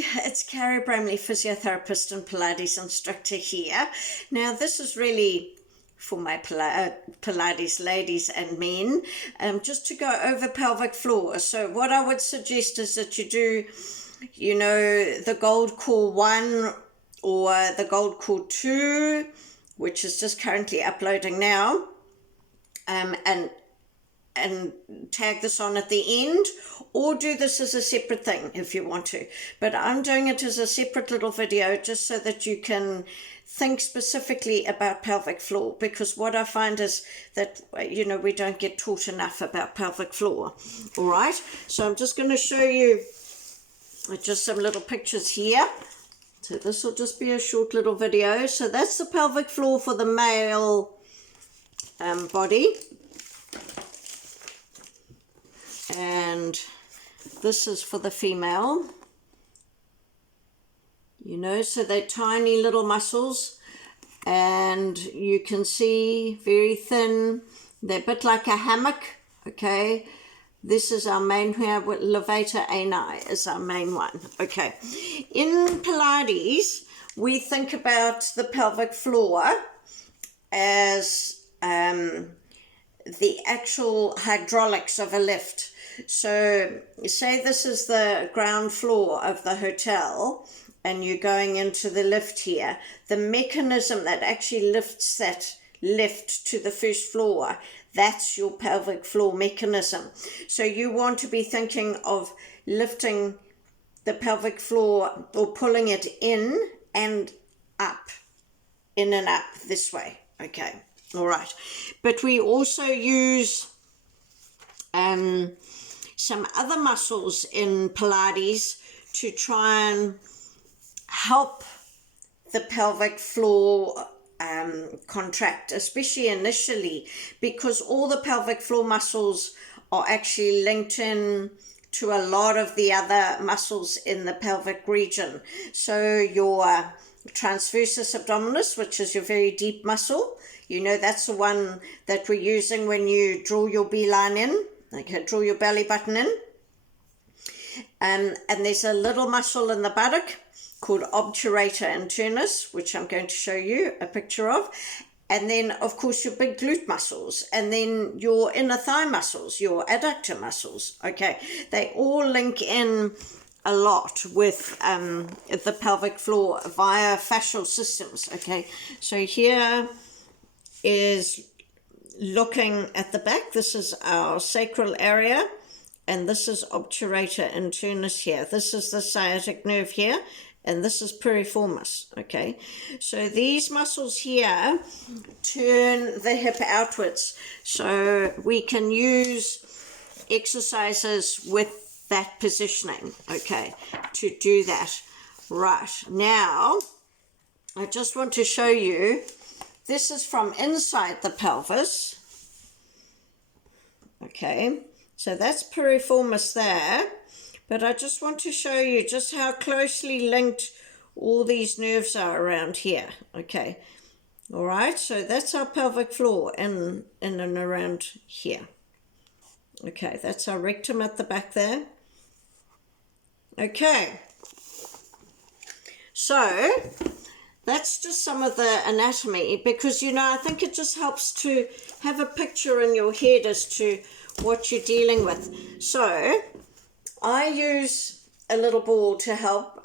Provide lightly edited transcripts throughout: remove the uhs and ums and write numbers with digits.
everybody, it's Carrie Bramley, physiotherapist and Pilates instructor here. Now this is really for my Pilates ladies and men, just to go over pelvic floor. So what I would suggest is that you do, you know, the Gold Core 1 or the Gold Core 2, which is just currently uploading now, and tag this on at the end, or do this as a separate thing if you want to. But I'm doing it as a separate little video just so that you can think specifically about pelvic floor, because what I find is that, you know, we don't get taught enough about pelvic floor. All right, so I'm just going to show you just some little pictures here. So this will just be a short little video. So that's the pelvic floor for the male body. And this is for the female, you know, so they're tiny little muscles, and you can see very thin, they're a bit like a hammock. Okay, this is our main here, with levator ani is our main one. Okay, in Pilates we think about the pelvic floor as the actual hydraulics of a lift. So say this is the ground floor of the hotel and you're going into the lift here. The mechanism that actually lifts that lift to the first floor, that's your pelvic floor mechanism. So you want to be thinking of lifting the pelvic floor or pulling it in and up, in and up this way. Okay, all right. But we also use some other muscles in Pilates to try and help the pelvic floor contract, especially initially, because all the pelvic floor muscles are actually linked in to a lot of the other muscles in the pelvic region. So your transversus abdominis, which is your very deep muscle, you know, that's the one that we're using when you draw your beeline in. Okay, draw your belly button in. And there's a little muscle in the buttock called obturator internus, which I'm going to show you a picture of. And then, of course, your big glute muscles, and then your inner thigh muscles, your adductor muscles. Okay, they all link in a lot with the pelvic floor via fascial systems. Okay, so here is looking at the back. This is our sacral area, and this is obturator internus here. This is the sciatic nerve here, and this is piriformis. Okay, so these muscles here turn the hip outwards, so we can use exercises with that positioning, okay, to do that. Right, now I just want to show you, this is from inside the pelvis. Okay, so that's piriformis there, but I just want to show you just how closely linked all these nerves are around here. Okay, all right, so that's our pelvic floor in and around here. Okay, that's our rectum at the back there. Okay, so that's just some of the anatomy, because, you know, I think it just helps to have a picture in your head as to what you're dealing with. So I use a little ball to help.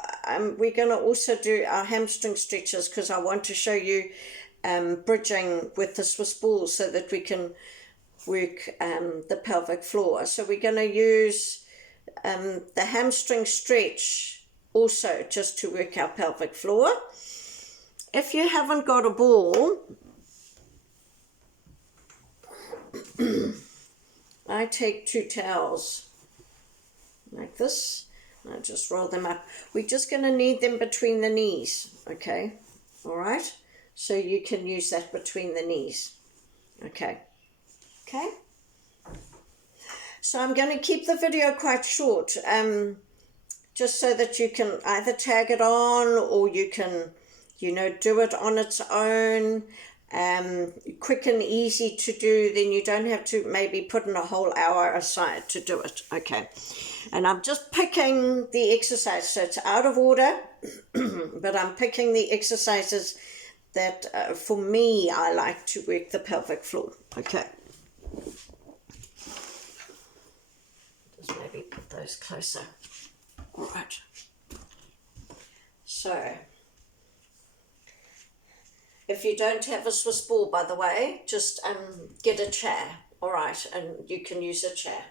We're going to also do our hamstring stretches, because I want to show you bridging with the Swiss ball so that we can work the pelvic floor. So we're going to use the hamstring stretch also just to work our pelvic floor. If you haven't got a ball, I take 2 towels like this, and I just roll them up. We're just going to need them between the knees, okay? All right? So you can use that between the knees, okay? Okay? So I'm going to keep the video quite short, just so that you can either tag it on, or you can, you know, do it on its own, quick and easy to do. Then you don't have to maybe put in a whole hour aside to do it. Okay, And I'm just picking the exercise, so it's out of order, but I'm picking the exercises that for me, I like to work the pelvic floor. Okay. Just maybe put those closer. All right. So, if you don't have a Swiss ball, by the way, just get a chair, all right, and you can use a chair.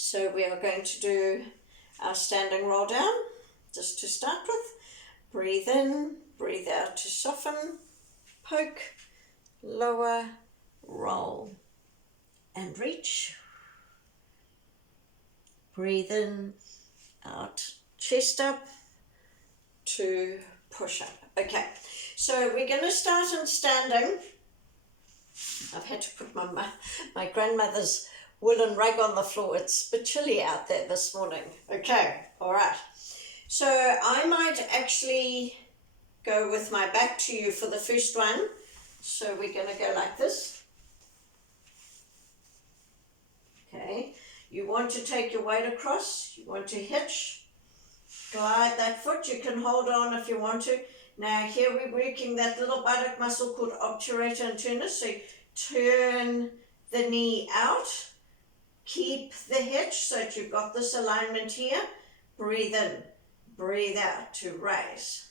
So we are going to do our standing roll down, just to start with. Breathe in, breathe out to soften, poke, lower, roll, and reach. Breathe in, out, chest up, to push up. Okay, so we're going to start in standing. I've had to put my grandmother's woolen rug on the floor. It's a bit chilly out there this morning. Okay, all right. So I might actually go with my back to you for the first one. So we're going to go like this. Okay, you want to take your weight across. You want to hitch. Glide that foot. You can hold on if you want to. Now here we're working that little buttock muscle called obturator internus. So turn the knee out. Keep the hitch so that you've got this alignment here. Breathe in, breathe out to raise,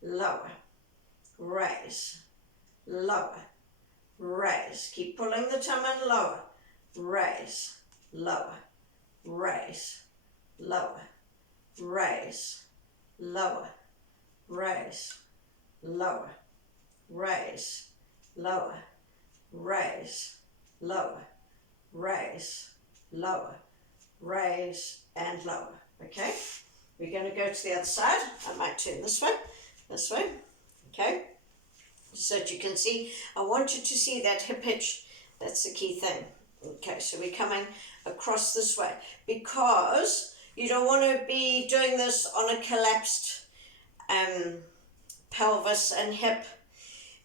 lower, raise, lower, raise. Keep pulling the tum in, lower, raise, lower, raise, lower, raise, lower, raise, lower, raise, lower, raise, lower, raise, lower, raise, and lower. Okay, we're going to go to the other side. I might turn this way, okay, so that you can see. I want you to see that hip hitch. That's the key thing. Okay, so we're coming across this way, because you don't want to be doing this on a collapsed pelvis and hip,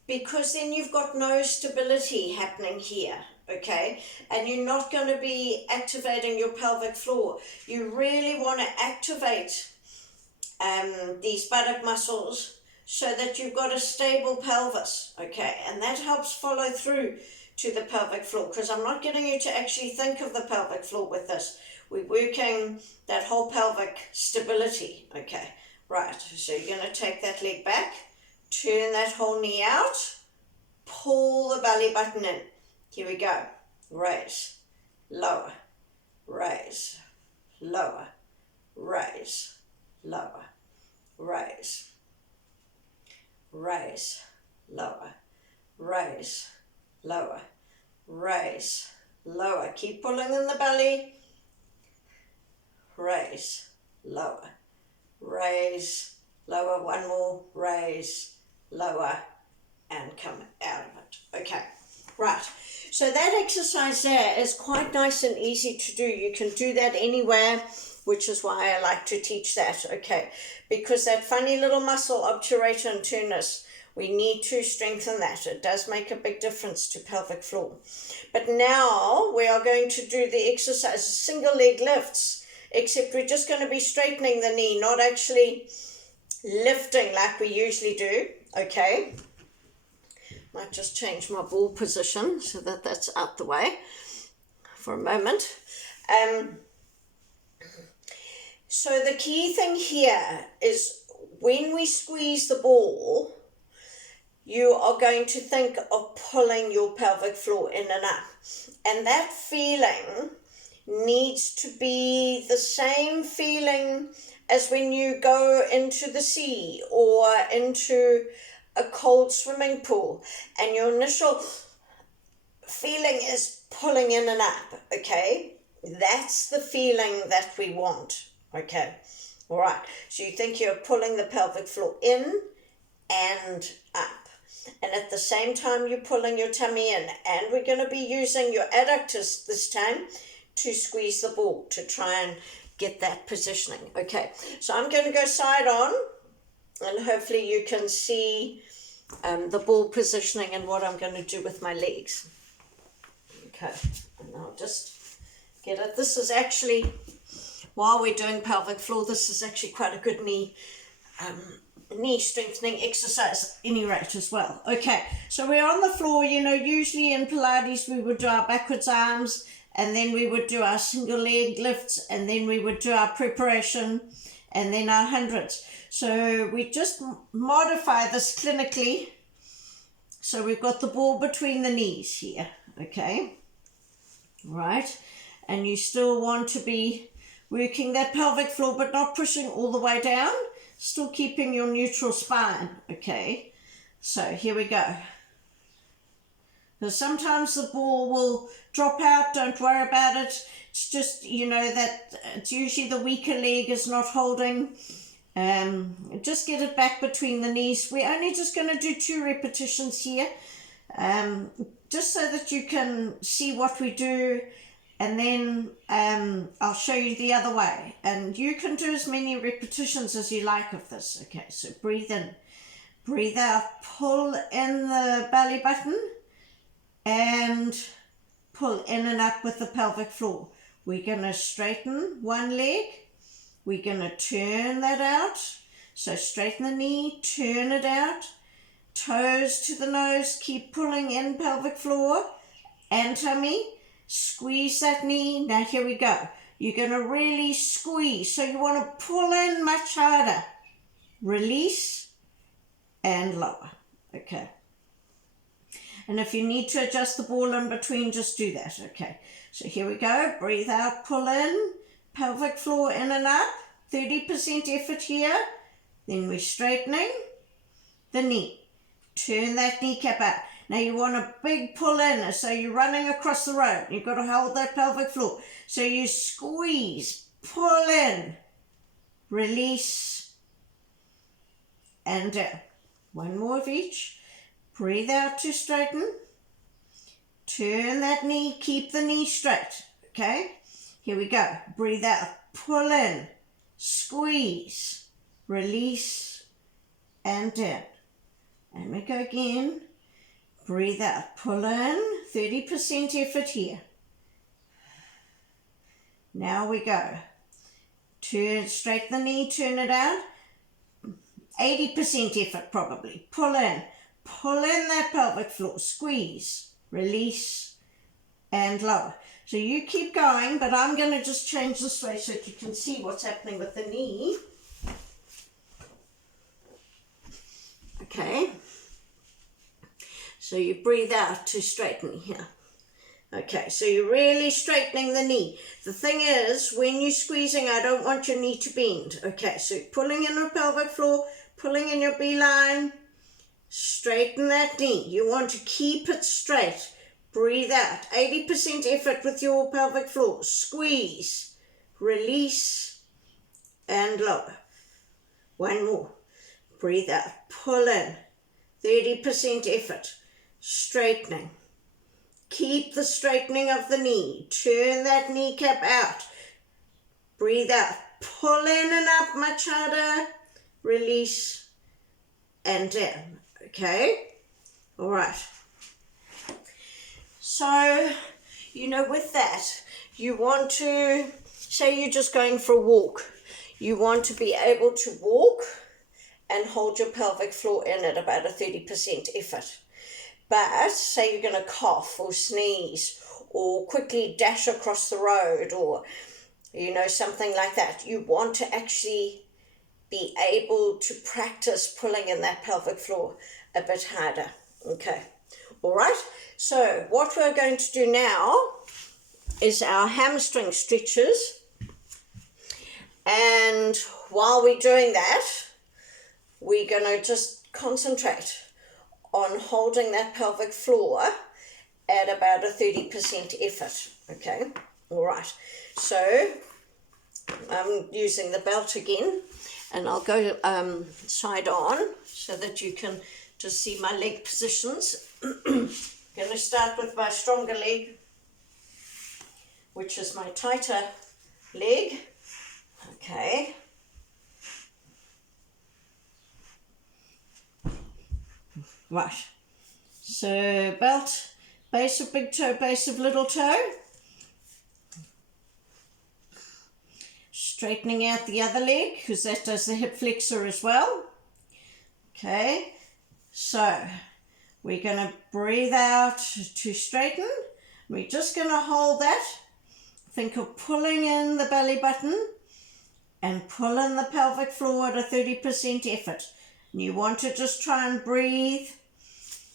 because then you've got no stability happening here. Okay, and you're not going to be activating your pelvic floor. You really want to activate these buttock muscles so that you've got a stable pelvis. Okay, and that helps follow through to the pelvic floor, because I'm not getting you to actually think of the pelvic floor with this. We're working that whole pelvic stability. Okay, right, so you're going to take that leg back, turn that whole knee out, pull the belly button in. Here we go. Raise, lower, raise, lower, raise, lower, raise, raise, lower, raise, lower, raise, lower. Keep pulling in the belly. Raise, lower, raise, lower. One more. Raise, lower, and come out of it. Okay, right. So that exercise there is quite nice and easy to do. You can do that anywhere, which is why I like to teach that, okay? Because that funny little muscle, obturator internus, we need to strengthen that. It does make a big difference to pelvic floor. But now we are going to do the exercise, single leg lifts, except we're just going to be straightening the knee, not actually lifting like we usually do, okay? Might just change my ball position so that that's out the way for a moment. So the key thing here is when we squeeze the ball, you are going to think of pulling your pelvic floor in and up. And that feeling needs to be the same feeling as when you go into the sea or into a cold swimming pool, and your initial feeling is pulling in and up, okay? That's the feeling that we want, okay? All right, so you think you're pulling the pelvic floor in and up, and at the same time you're pulling your tummy in, and we're going to be using your adductors this time to squeeze the ball to try and get that positioning, okay? So I'm going to go side on, and hopefully you can see the ball positioning and what I'm going to do with my legs. Okay, and I'll just Get it? This is actually, while we're doing pelvic floor, this is actually quite a good knee strengthening exercise at any rate as well. Okay, so we're on the floor. You know, usually in Pilates we would do our backwards arms, and then we would do our single leg lifts, and then we would do our preparation, and then our hundreds. So we just modify this clinically. So we've got the ball between the knees here, okay? Right, and you still want to be working that pelvic floor, but not pushing all the way down, still keeping your neutral spine, okay? So here we go. Because sometimes the ball will drop out, don't worry about it. It's just, you know, that it's usually the weaker leg is not holding. Just get it back between the knees. We're only just going to do 2 repetitions here, just so that you can see what we do, and then I'll show you the other way, and you can do as many repetitions as you like of this. Okay, so breathe in, breathe out, pull in the belly button and pull in and up with the pelvic floor. We're going to straighten one leg. We're going to turn that out. So straighten the knee, turn it out. Toes to the nose, keep pulling in pelvic floor and tummy. Squeeze that knee. Now here we go. You're going to really squeeze. So you want to pull in much harder. Release and lower. Okay. And if you need to adjust the ball in between, just do that. Okay. So here we go. Breathe out, pull in. Pelvic floor in and up, 30% effort here. Then we're straightening the knee. Turn that kneecap out. Now you want a big pull in, so you're running across the road. You've got to hold that pelvic floor. So you squeeze, pull in, release, and down. One more of each. Breathe out to straighten. Turn that knee, keep the knee straight, okay? Here we go. Breathe out, pull in, squeeze, release, and down. And we go again. Breathe out, pull in, 30% effort here. Now we go. Turn, straighten the knee, turn it out. 80% effort probably. Pull in that pelvic floor, squeeze, release, and lower. So you keep going, but I'm going to just change this way so that you can see what's happening with the knee. Okay. So you breathe out to straighten here. Okay, so you're really straightening the knee. The thing is, when you're squeezing, I don't want your knee to bend. Okay, so pulling in your pelvic floor, pulling in your beeline, straighten that knee. You want to keep it straight. Breathe out. 80% effort with your pelvic floor. Squeeze, release, and lower. One more. Breathe out. Pull in. 30% effort. Straightening. Keep the straightening of the knee. Turn that kneecap out. Breathe out. Pull in and up much harder. Release and down. Okay? All right. So, you know, with that, you want to, say you're just going for a walk. You want to be able to walk and hold your pelvic floor in at about a 30% effort. But say you're going to cough or sneeze or quickly dash across the road or, you know, something like that. You want to actually be able to practice pulling in that pelvic floor a bit harder. Okay. All right, so what we're going to do now is our hamstring stretches, and while we're doing that, we're going to just concentrate on holding that pelvic floor at about a 30% effort, okay? All right, so I'm using the belt again, and I'll go side on so that you can just see my leg positions. Going to start with my stronger leg, which is my tighter leg. Okay. Right. So belt, base of big toe, base of little toe. Straightening out the other leg, because that does the hip flexor as well. Okay, so we're going to breathe out to straighten. We're just going to hold that. Think of pulling in the belly button and pull in the pelvic floor at a 30% effort. And you want to just try and breathe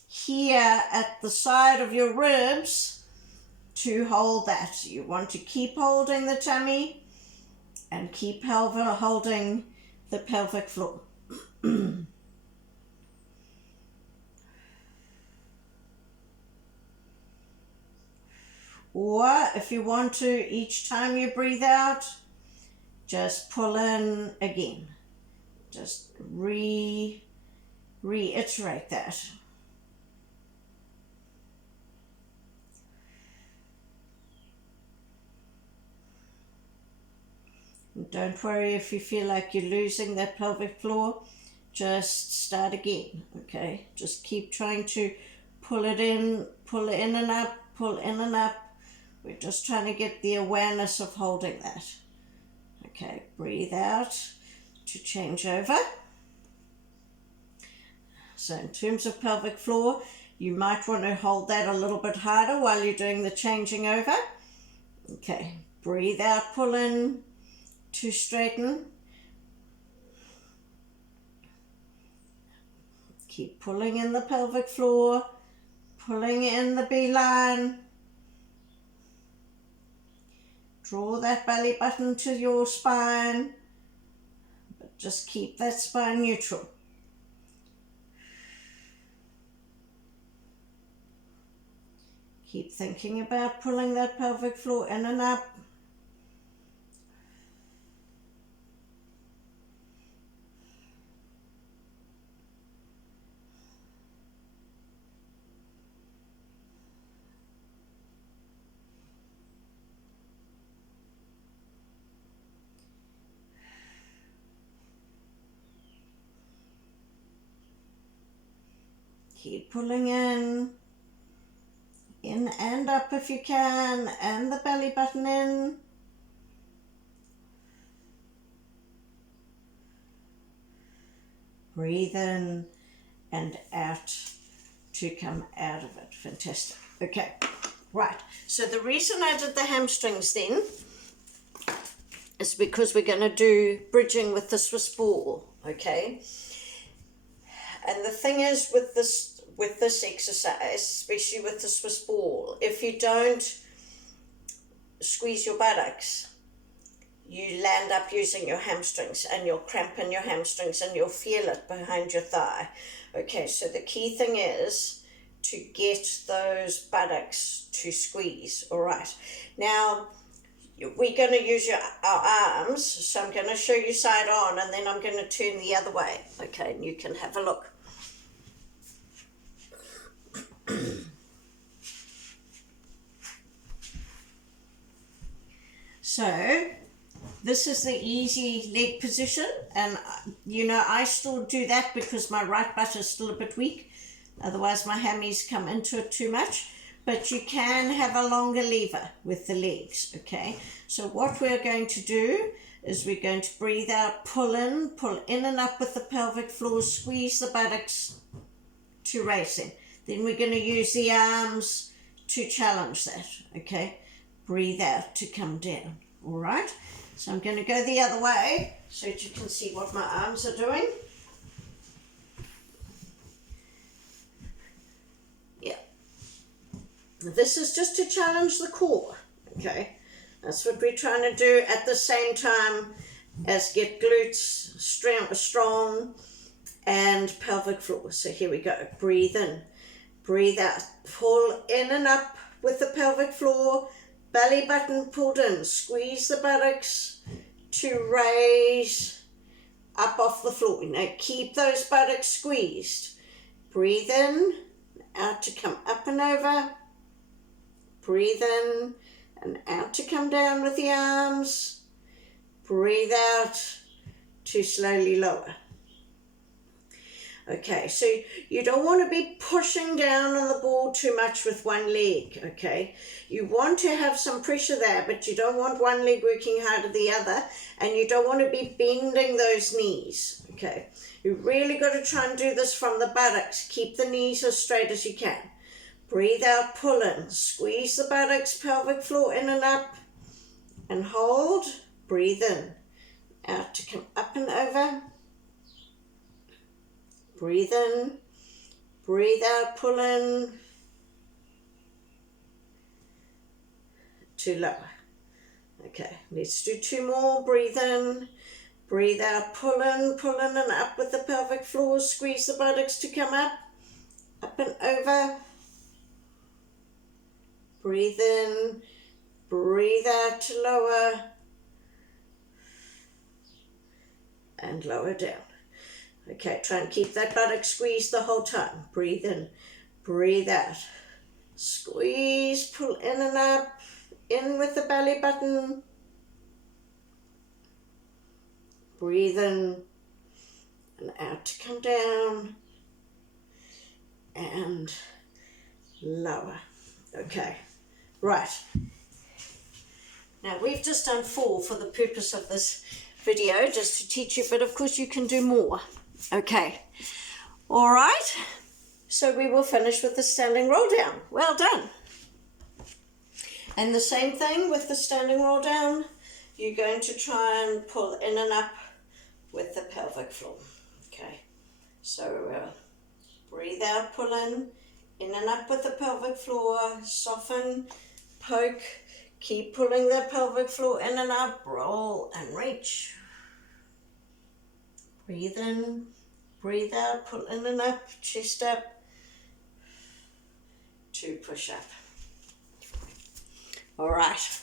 here at the side of your ribs to hold that. You want to keep holding the tummy and keep holding the pelvic floor. Or if you want to, each time you breathe out, just pull in again. Just reiterate that. And don't worry if you feel like you're losing that pelvic floor. Just start again, okay? Just keep trying to pull it in and up, pull in and up. We're just trying to get the awareness of holding that. Okay, breathe out to change over. So in terms of pelvic floor, you might want to hold that a little bit harder while you're doing the changing over. Okay, breathe out, pull in to straighten. Keep pulling in the pelvic floor, pulling in the B-line. Draw that belly button to your spine, but just keep that spine neutral. Keep thinking about pulling that pelvic floor in and up. Keep pulling in and up if you can, and the belly button in. Breathe in and out to come out of it. Fantastic. Okay, right. So the reason I did the hamstrings then is because we're going to do bridging with the Swiss ball, okay? And the thing is with this exercise, especially with the Swiss ball, if you don't squeeze your buttocks, you land up using your hamstrings and you'll cramp in your hamstrings and you'll feel it behind your thigh. Okay, so the key thing is to get those buttocks to squeeze. All right. Now, we're going to use our arms, so I'm going to show you side on and then I'm going to turn the other way. Okay, and you can have a look. So this is the easy leg position, and you know I still do that because my right butt is still a bit weak, otherwise my hammies come into it too much. But you can have a longer lever with the legs. Okay, so what we're going to do is we're going to breathe out, pull in and up with the pelvic floor, squeeze the buttocks to raise them. Then we're going to use the arms to challenge that, okay? Breathe out to come down, all right? So I'm going to go the other way so that you can see what my arms are doing. Yeah. This is just to challenge the core, okay? That's what we're trying to do at the same time as get glutes strong and pelvic floor. So here we go. Breathe in. Breathe out, pull in and up with the pelvic floor, belly button pulled in, squeeze the buttocks to raise up off the floor. Now keep those buttocks squeezed. Breathe in, out to come up and over. Breathe in and out to come down with the arms. Breathe out to slowly lower. Okay, so you don't want to be pushing down on the ball too much with one leg, okay? You want to have some pressure there, but you don't want one leg working harder than the other, and you don't want to be bending those knees, okay? You really got to try and do this from the buttocks. Keep the knees as straight as you can. Breathe out, pull in. Squeeze the buttocks, pelvic floor in and up, and hold. Breathe in. Out to come up and over. Breathe in, breathe out, pull in, to lower. Okay, let's do 2 more. Breathe in, breathe out, pull in and up with the pelvic floor. Squeeze the buttocks to come up and over. Breathe in, breathe out to lower, and lower down. Okay, try and keep that buttock squeezed the whole time. Breathe in, breathe out. Squeeze, pull in and up, in with the belly button. Breathe in and out to come down and lower. Okay, right. Now we've just done 4 for the purpose of this video, just to teach you, but of course you can do more. Okay, all right, so we will finish with the standing roll down. Well done. And the same thing with the standing roll down. You're going to try and pull in and up with the pelvic floor. Okay, so breathe out, pull in and up with the pelvic floor, soften, poke, keep pulling the pelvic floor in and up, roll and reach. Breathe in, breathe out, pull in and up, chest up, to push up. All right.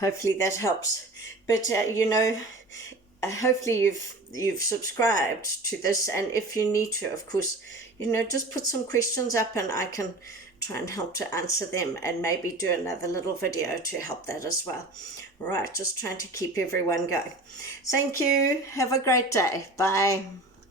Hopefully that helps. But hopefully you've subscribed to this, and if you need to, of course, just put some questions up and I can try and help to answer them, and maybe do another little video to help that as well. All right, just trying to keep everyone going. Thank you. Have a great day. Bye.